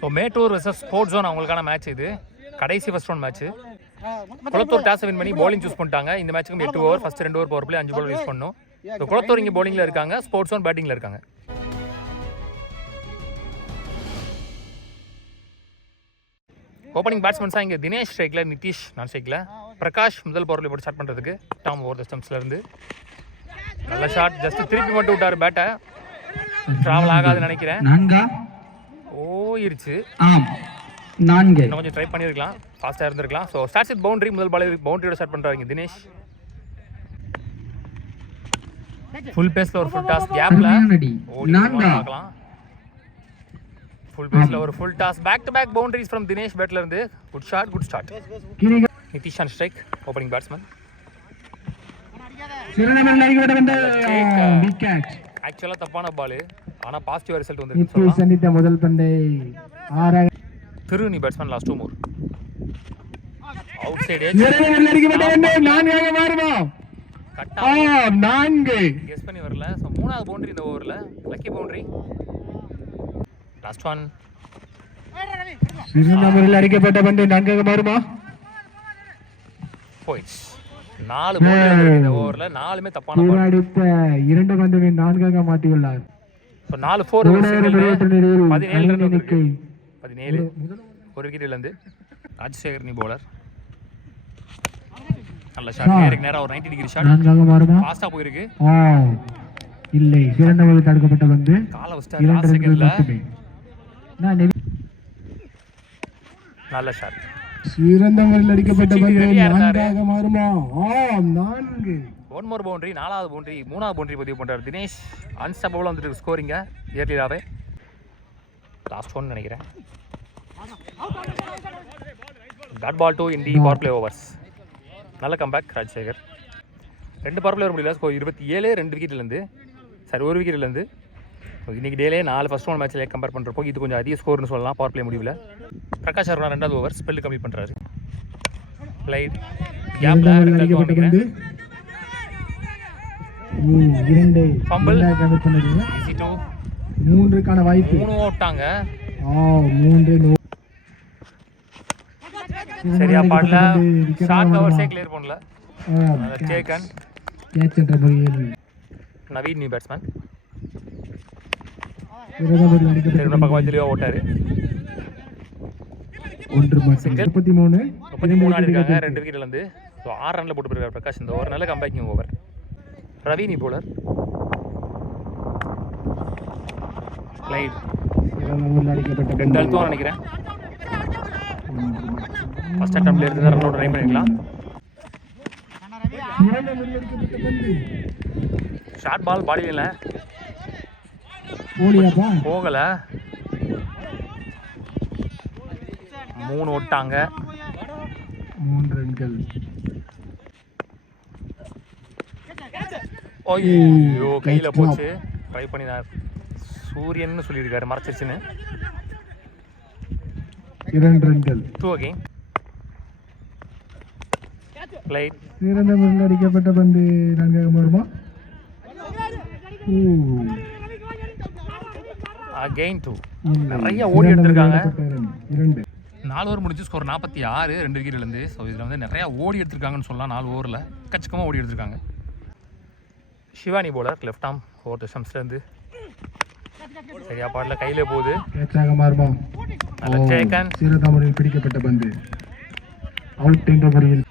So Mettur versus sports zone அவங்களுக்கான match இது. கடைசி first round match. Kulathur toss win பண்ணி bowling சூஸ் பண்ணிட்டாங்க. இந்த மேட்ச்சுக்கு 8 over, first 2 over power play 5 ball use பண்ணணும். ஸோ குளத்தூர் இங்கே bowlingல இருக்காங்க, ஸ்போர்ட்ஸ் ஜோன் பேட்டிங்ல இருக்காங்க. ஓப்பனிங் பேட்ஸ்மேன்ஸாக இங்கே தினேஷ் ஸ்ட்ரைக்கில், நிதிஷ் நான் ஸ்ட்ரைக்கில், பிரகாஷ் முதல் பவர் பிளே போட்டு ஸ்டார்ட் பண்ணுறதுக்கு. டாம் ஓவர் த ஸ்டம்ப்ஸ்லேருந்து நல்ல ஷாட், ஜஸ்ட் திருப்பி மட்டும் விட்டார் பேட்டை. ட்ராவல் ஆகாதுன்னு நினைக்கிறேன். ஓயிருச்சு. இன்னும் கொஞ்சம் ட்ரை பண்ணியிருக்கலாம், ஃபாஸ்ட்டாக இருந்திருக்கலாம். So starts with boundary. முதல் பால் பவுண்டரியோட ஸ்டார்ட் பண்ணுறாங்க தினேஷ். ஃபுல் பேஸில் ஒரு ஃபுல் டாஸ் கேப்பில் பார்க்கலாம். ஃபுல் பேஸில் ஒரு full toss, back to back boundaries from Dinesh பேட்ல இருந்து. Good shot, good start. Nitish on strike, opening batsman. ஆக்சுவலாக தப்பான பால், ஆனால் பாசிட்டிவ் ரிசல்ட் வந்து முதல் பந்தை திருநி பேட்ஸ்மேன். லாஸ்ட் 2 மூர் அவுட் சைடு கெஸ் பண்ணி வரல. ஸோ 3வது பவுண்டரி இந்த ஓவரில், லக்கி பவுண்டரி. லாஸ்ட் ஒன் அடிக்கப்பட்ட பந்து நான்காக மாறுமா? போயிடுச்சு. 4 பவுண்டரி இந்த ஓவரில், 4மே தப்பான பால். அடுத்த 2 பந்துகளை 4ஆக மாற்றியுள்ளார். ஸோ 4 4 17 ரன் இருக்கு. 17 ஒரு விக்கெட்ல இருந்து. ராஜசேகர் நீ பவுலர். நல்ல ஷாட், நேருக்கு நேரா ஒரு 90 டிகிரி ஷாட். ஃபாஸ்டா போயிருக்கு. இல்லை, சிறந்த முறையில் தடுக்கப்பட்ட பந்து. கால வஸ்டார் லாஸ்ட் செகண்ட்ல. நல்ல ஷாட், சிறந்த முறையில் அடிக்கப்பட்ட பந்து. நான்காக மாறுமா? 4. ஒன் மோர் பவுண்டரி, 4வது பவுண்டரி, 3வது பவுண்டரி பதிவு பண்றாரு தினேஷ். அன்ஸ்டாப்பபிளா வந்துட்டு ஸ்கோரிங்க இயர்லியாவே. லாஸ்ட் ஒன் நினைக்கிறேன். Dot ball 2 in the power play overs. நல்ல கம்பேக் ராஜசேகர். 2 பவர் பிளே வர முடியல. ஸ்கோர் 27, 2 விக்கெட்லேருந்து, சரி 1 விக்கெட்லேருந்து. இன்னைக்கு டேலே 4 ஃபர்ஸ்ட் ரவுண்ட் மேட்ச்சில் கம்பேர் பண்ணுறப்போ இது கொஞ்சம் அதிக ஸ்கோர்னு சொல்லலாம் பவர் பிளே முடிவில். பிரகாஷ் சர்மா 2வது ஓவர் ஸ்பெல் கம்ப்ளீட் பண்ணுறாரு. லைட் கேப்ல ஃபம்பிள். ஈஸி 2. 3க்கான வாய்ப்பு. 3 ஓட்டாங்க. 3 சரியா பாடல. ஷார்ட் கவர்ஸே கிளியர் பண்ணல. டேக்கன் கேட்ச் என்ற முறையில் நவீன் நியூ பேட்ஸ்மேன். விரதபுரியில் பக்கம் வச்சிலியோ ஓட்டாரு. 33 ஆடிருக்காங்க 2 விக்கெட்ல இருந்து. ஸோ 6 ரன்ல போட்டு போயிருக்காரு பிரகாஷ் இந்த ஓவர். நல்ல கம்பேக்கிங் ஓவர். ரவி நீ போலர். லைட் அடிக்கப்பட்ட 2 அழுத்தம் நினைக்கிறேன். ஃபர்ஸ்ட் அட்டெம்ப்ட்ல இருந்து ரன் அவுட் ட்ரை பண்ணிக்கலாம். ஷார்ட் பால் பாடியில போகல. 3 ஓட்டாங்க. 3 ரன்கள். ஐயோ கையில போச்சு. ட்ரை பண்ணினார். சூரியன் சொல்லியிருக்காரு, மறைச்சிருச்சுன்னு. 2 ரன்கள். 2 அகைன். லைட் சிறந்த முறையில் அடிக்கப்பட்ட பந்து 4ஆக மாறுமா? அகைன் 2. நிறைய ஓடி எடுத்திருக்காங்க. 4 ஓவர் முடிச்சு ஸ்கோர் 46, 2 விக்கெட்ல இருந்து. ஸோ இதில் வந்து நிறையா ஓடி எடுத்திருக்காங்கன்னு சொல்லலாம். 4 ஓவரில் கச்சிக்கமாக ஓடி எடுத்திருக்காங்க. Shivani bowler left arm over the ஸ்டம்ப்ஸ்லேருந்து. சரியா பாடல, கையிலே போகுது. கேட்சாக மாறுமா? நல்ல டேக்கன். சிறந்த முறையில் பிடிக்கப்பட்ட பந்து. அவுட் என்ற முறையில்.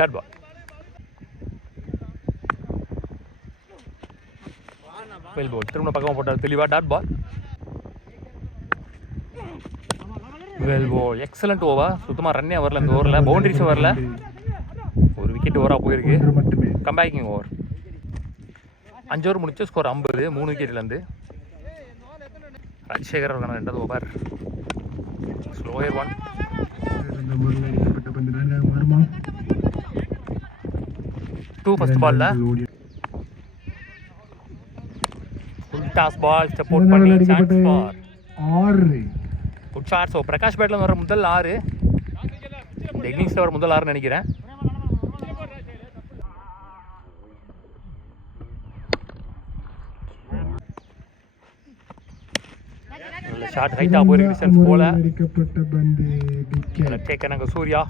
Dot ball. Well ball. திரும்ப பக்கமாக போட்டார் தெளிவா. Dot ball. Well ball. Excellent over. சுத்தமாக ரன்னே வரல இந்த ஓவரில். பவுண்டரிஸும் வரல. 1 விக்கெட் ஓவராக போயிருக்கு. Comebacking over. 5 ஓவர் முடிச்சு ஸ்கோர் 50, 3 விக்கெட்லேருந்து. ராஜசேகர் 2வது ஓவர். ஸ்லோயர் 1. டூ ஃபர்ஸ்ட் பால்ல ஃபுல் டாஸ் பால் சப்போர்ட் பண்ணி chance for 6. Good shot. So Prakash பேட்ல வர முதல் 6, இந்த இன்னிங்ஸில் வர முதல் 6 நினைக்கிறேன். நல்ல ஷாட் ஹைட்டாக போயிருக்கு டிஸ்டன்ஸ் போல. அடிக்கப்பட்ட பந்து விக்கெட். டேக்கன் அங்கே சூர்யா.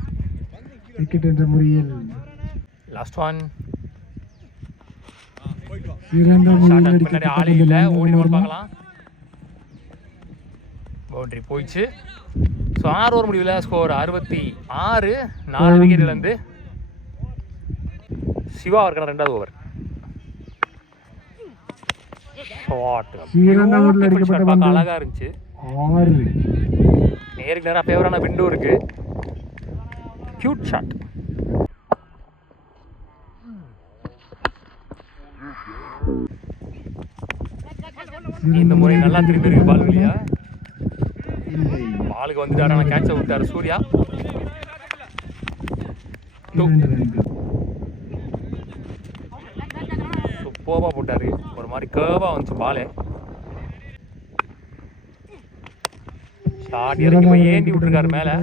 விக்கெட் என்ற முறையில் லாஸ்ட் ஒன். சிறந்த முறையில் பின்னாடி அடிக்கப்பட்ட ஆளே பந்து இல்லை, ஓடி நல்ல பார்க்கலாம். பவுண்டரி போயிடுச்சு. ஸோ 6 ஓவர் முடிவில் ஸ்கோர் 66. 4 விக்கெட்லேருந்து சிவா இருக்கான 2வது ஓவர். சிறந்த முறையில் அடிக்கப்பட்ட பந்து அழகா இருந்துச்சு. 6. நேருக்கு நேராக ஃபேவரான விண்டோ இருக்கு. Cute shot. இந்த முறை நல்லா திரும்பி இருக்கு பால் இல்லையா? பாலுக்கு வந்துட்டாரு, ஆனால் கேட்சை விட்டாரு சூர்யா. சூப்பராக போட்டாரு. ஒரு மாதிரி கேர்வாக வந்துச்சு பாலு. ஷாட் இறங்கி போய் ஏந்தி விட்டுருக்காரு மேலே.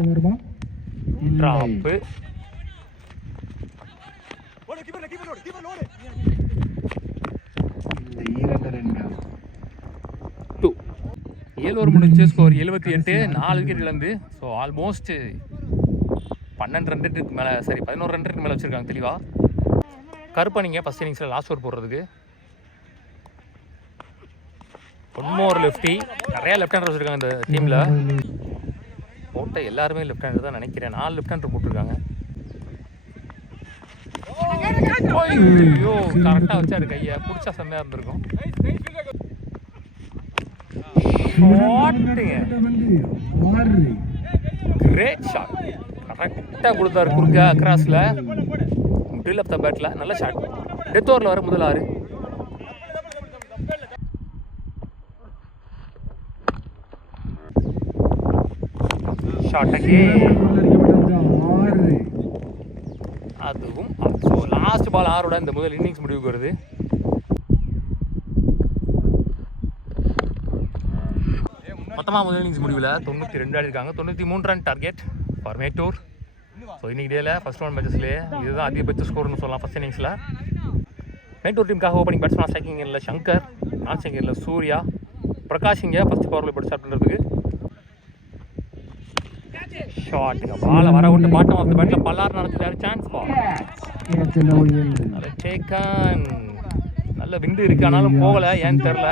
ட்ராப்பு. 7 ஓவர் முடிஞ்சு ஸ்கோர் 78. 4 விக்கெட் இழந்து. ஸோ ஆல்மோஸ்ட் 12 ரன்னுக்கு மேலே, சரி 11 ரன்னுக்கு மேலே வச்சுருக்காங்க தெளிவாக. கருப்பணிங்க ஃபஸ்ட் இன்னிங்ஸில் லாஸ்ட் ஓவர் போடுறதுக்கு. ஒன்றும் ஒரு லெஃப்டி. நிறையா லெஃப்ட் ஹேண்டர் வச்சுருக்காங்க இந்த டீமில். போட்ட எல்லாருமே லெஃப்ட் ஹேண்டர் தான் நினைக்கிறேன். 4 லெஃப்ட் ஹேண்டர் போட்டிருக்காங்க. ஐயோ, கரெக்டாக வச்சாரு கையை. பிடிச்சா செம்மையாக இருந்திருக்கும். Great shot. கரெக்டாக கொடுத்தாரு குறுக்க அக்ராஸில், மிடில் ஆஃப் த பேட்டில். நல்ல ஷாட். டெத் ஓவரில் வர முதல் 6. ஷாட் அங்கே. அதுவும் ஸோ லாஸ்ட் பால் 6ஓட இந்த முதல் இன்னிங்ஸ் முடிவுக்கு வருது. மொத்தமாக முதல் இன்னிங்ஸ் முடிவில் 92 ஆடிருக்காங்க. 93 run target for Mettur. So இன்னைக்கு டேல ஃபர்ஸ்ட் 1 மேட்சஸ்லேயே இதுதான் அதிகபட்ச ஸ்கோர்னு சொல்லலாம் ஃபர்ஸ்ட் இன்னிங்ஸில். மேட்டூர் டீமுக்காக ஓப்பனிங் பேட்ஸ்மேன் ஸ்ட்ரைக்கிங் இல்லை சங்கர், நான் சிங்கரில் சூர்யா, பிரகாஷ் இங்கே ஃபஸ்ட் பவரில் போட்டு ஸ்டார்ட் பண்ணுறதுக்கு. ஷாட்டுங்க பாலை வர விட்டு பாட்டம் ஆஃப் த பேட்டில் பல்லார் நடத்துட்டாரு. Chance ball. நல்ல டேக்கன். நல்ல விண்டு இருக்கு, ஆனாலும் போகலை, ஏன்னு தெரில.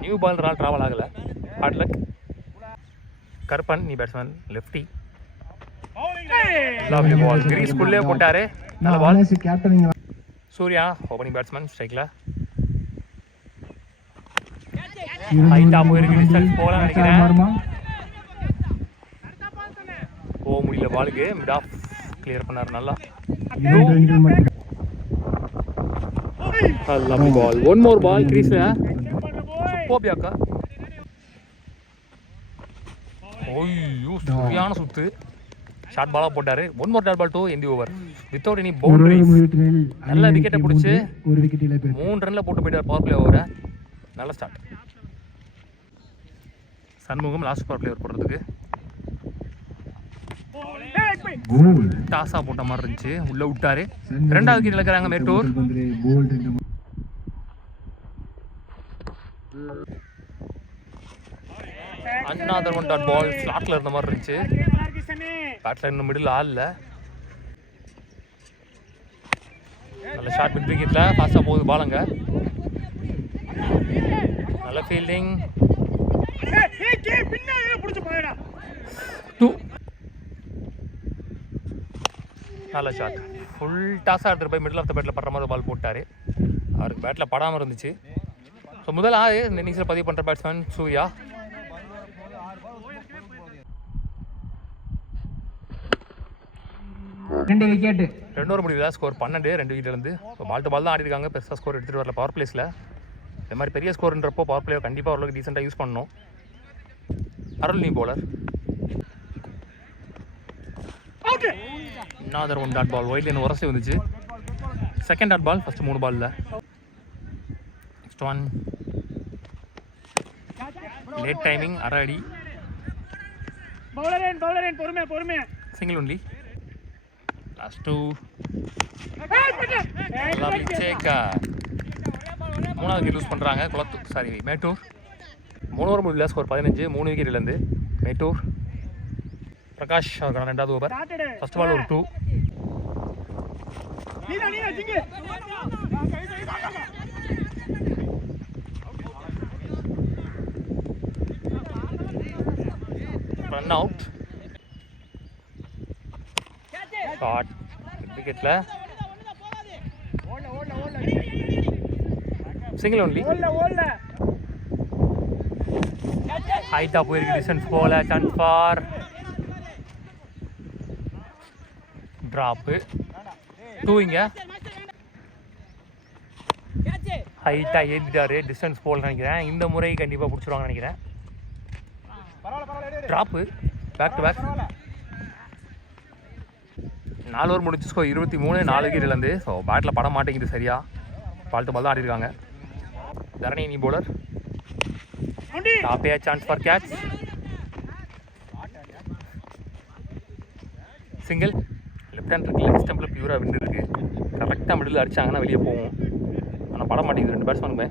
நியூ பால் ட்ராவல் ஆகலை. Hard luck. கருப்பன் நீ பேட்ஸ்மேன் லெஃப்டி. Lovely ball. கிரீஸ்குள்ளே போட்டாரு. நல்ல பால். சூர்யா ஓப்பனிங் பேட்ஸ்மேன் ஸ்ட்ரைக்கில். ஹைட்டாக போயிருக்கு. டிஸ்டன்ஸ் போகலாம் நினைக்கிறேன். போக முடியல பாலுக்கு. மிட் ஆஃப் கிளியர் பண்ணார் நல்லா. லவ்லி பால். ஒன் மோர் பால் கிரீஸில். சூப்பர்பியாக்கா. ஓய்யோ, சரியான சுத்து. ஷார்ட் பாலாக போட்டார். 1 more dot ball to end the over without any boundaries. நல்ல விக்கெட்டை பிடிச்சி 3 ரன்ல போட்டு போயிட்டார் பவர் பிளே ஓவரை. நல்ல start. Shanmugam last power play over போடுறதுக்கு. டாஸாக போட்ட மாதிரி இருந்துச்சு, உள்ளே விட்டாரு. 2வது விக்கெட் இழக்கிறாங்க மேட்டூர். அண்ணாதர் 1 டாட் பால். ஸ்லாட்டில் இருந்த மாதிரி இருந்துச்சு. பேட்டில் இன்னும் மிடில் ஆடல. நல்ல ஷார்ட் மிட் விக்கெட்டில் ஃபாஸ்ட்டாக போகுது பாலுங்க. நல்ல ஃபீல்டிங். 2. நல்ல ஷாட். ஃபுல் டாஸாக எடுத்துகிட்டு போய் மிடில் ஆஃப் த பேட்டில் படுற மாதிரி பால் போட்டார். அவருக்கு பேட்டில் படாமல் இருந்துச்சு. ஸோ முதல் 6 இந்த இன்னிங்ஸில் பதிவு பண்ணுற பேட்ஸ்மேன் சூர்யா. ரெண்டு விக்கெட். 2 ஓவர் முடிவில் score 12. 2 விக்கெட்லேருந்து. So ball to ball தான் ஆடிருக்காங்க. பெருசாக ஸ்கோர் எடுத்துகிட்டு வரல பவர் பிளேஸில். இந்த மாதிரி பெரிய ஸ்கோர்ன்றப்போ பவர் பிளேயை கண்டிப்பாக ஓரளவுக்கு டீசெண்டாக யூஸ் பண்ணணும். அருள் நீ பவுலர். another 1 dot ball. ஒயிட்ல உரசி வந்துச்சு. செகண்ட் டாட் பால் ஃபர்ஸ்ட் 3 பால்ல. நெக்ஸ்ட் ஒன் லேட் டைமிங் அரை அடி. பவுலர் பொறுமை சிங்கிள் ஒன்லி. லாஸ்ட் 2 லவ்லி சேக்கா. 3வது விக்கெட் லூஸ் பண்ணுறாங்க மேட்டூர். 3 ஓவர் முடியல, ஸ்கோர் 15, 3 விக்கெட் இழந்து. மேட்டூர் பிரகாஷ் அவருக்கான 2வது ஓவர். ஃபர்ஸ்ட் பால் ஒரு 2. Run out. ஷாட் விக்கெட்ல. Single only. ஹைட்டா போயிருக்கு, டிஸ்டன்ஸ் போல. Chance for drop. 2 இங்க. ஹைட்டா ஏற்றிட்டாரு, டிஸ்டன்ஸ் போல் நினைக்கிறேன். இந்த முறை கண்டிப்பாக பிடிச்சிருவாங்கன்னு நினைக்கிறேன். Drop. Back to back. 4 over முடிச்சு ஸ்கோர் 23, 4 விக்கெட் இழந்து. ஸோ பேட்டில் பட மாட்டேங்குது சரியா. பால் டு பால் தான் ஆடிருக்காங்க. தரணி நீ போலர். டாப்பே chance for catch. Single. Left hand இருக்கு, லெஃப்ட் ஸ்டம்பில் பியூராக விண்டு இருக்கு. கரெக்டாக மிடில் அடிச்சாங்கன்னா வெளியே போகும். ஆனால் பட மாட்டேங்குது 2 பேட்ஸ்மேனுமே.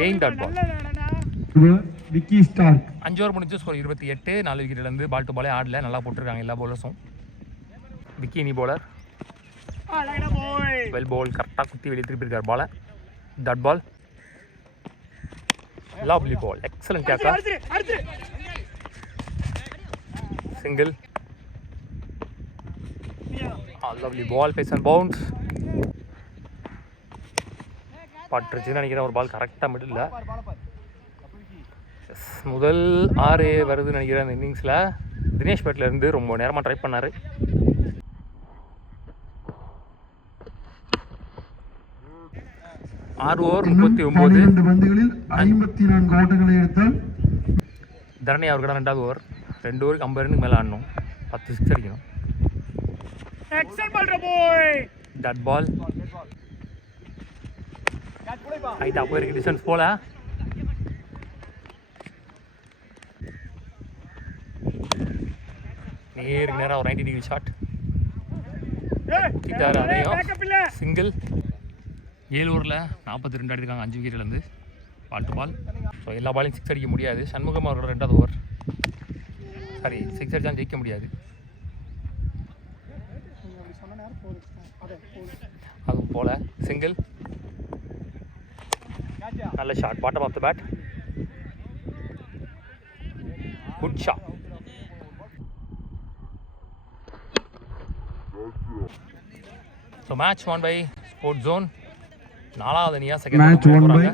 Again dot ball. Vicky Stark. 5 over முடிஞ்சு ஸ்கோர் 28, 4 விக்கெட் இழந்து. பால் டு பாலே ஆடல, நல்லா போட்டிருக்காங்க எல்லா பவுலர்ஸும். விக்கி நீ போலர். வெல் பால், கரெக்டாக குத்தி வெளியே திருப்பியிருக்கார் பாலை. Dot ball. Lovely ball, excellent கேட்சா. Single. Lovely ball, pace and bounce. பட்டுருச்சுன்னு நினைக்கிறேன். ஒரு பால் கரெக்டாக மிடில். முதல் 6 வருதுன்னு நினைக்கிறேன் அந்த இன்னிங்ஸில். தினேஷ் பேட்டில் இருந்து ரொம்ப நேரமாக ட்ரை பண்ணார். ஆறு ஓவர் 39 பந்துகளில் 54 ஓட்டங்களை எடுத்தால் தரணி அவருக்கு 2வது ஓவர். 2 ஓவருக்கு 50 ரன்னுக்கு மேலே ஆடணும். 10 6 அடிக்கணும். Dot ball. ஹைட்டா போயிருக்கு, டிஸ்டன்ஸ் போல. நேருக்கு நேராக ஒரு 90 டிகிரி ஷாட். கிட்டார் அதையும். சிங்கிள். 7 ஓவரில் 42 அடிச்சிருக்காங்க, 5 விக்கெட் இழந்து. Ball to ball. ஸோ எல்லா பாலையும் 6 அடிக்க முடியாது. சண்முகம் அவரோட 2வது ஓவர். சாரி, 6 அடிச்சாலும் ஜெயிக்க முடியாது. அதுவும் போல. சிங்கிள். நல்ல shot, bottom of the bat. Good shot. So match won by sports zone. 4வது அணியாக செகண்ட் மேட்ச் ஒன் பை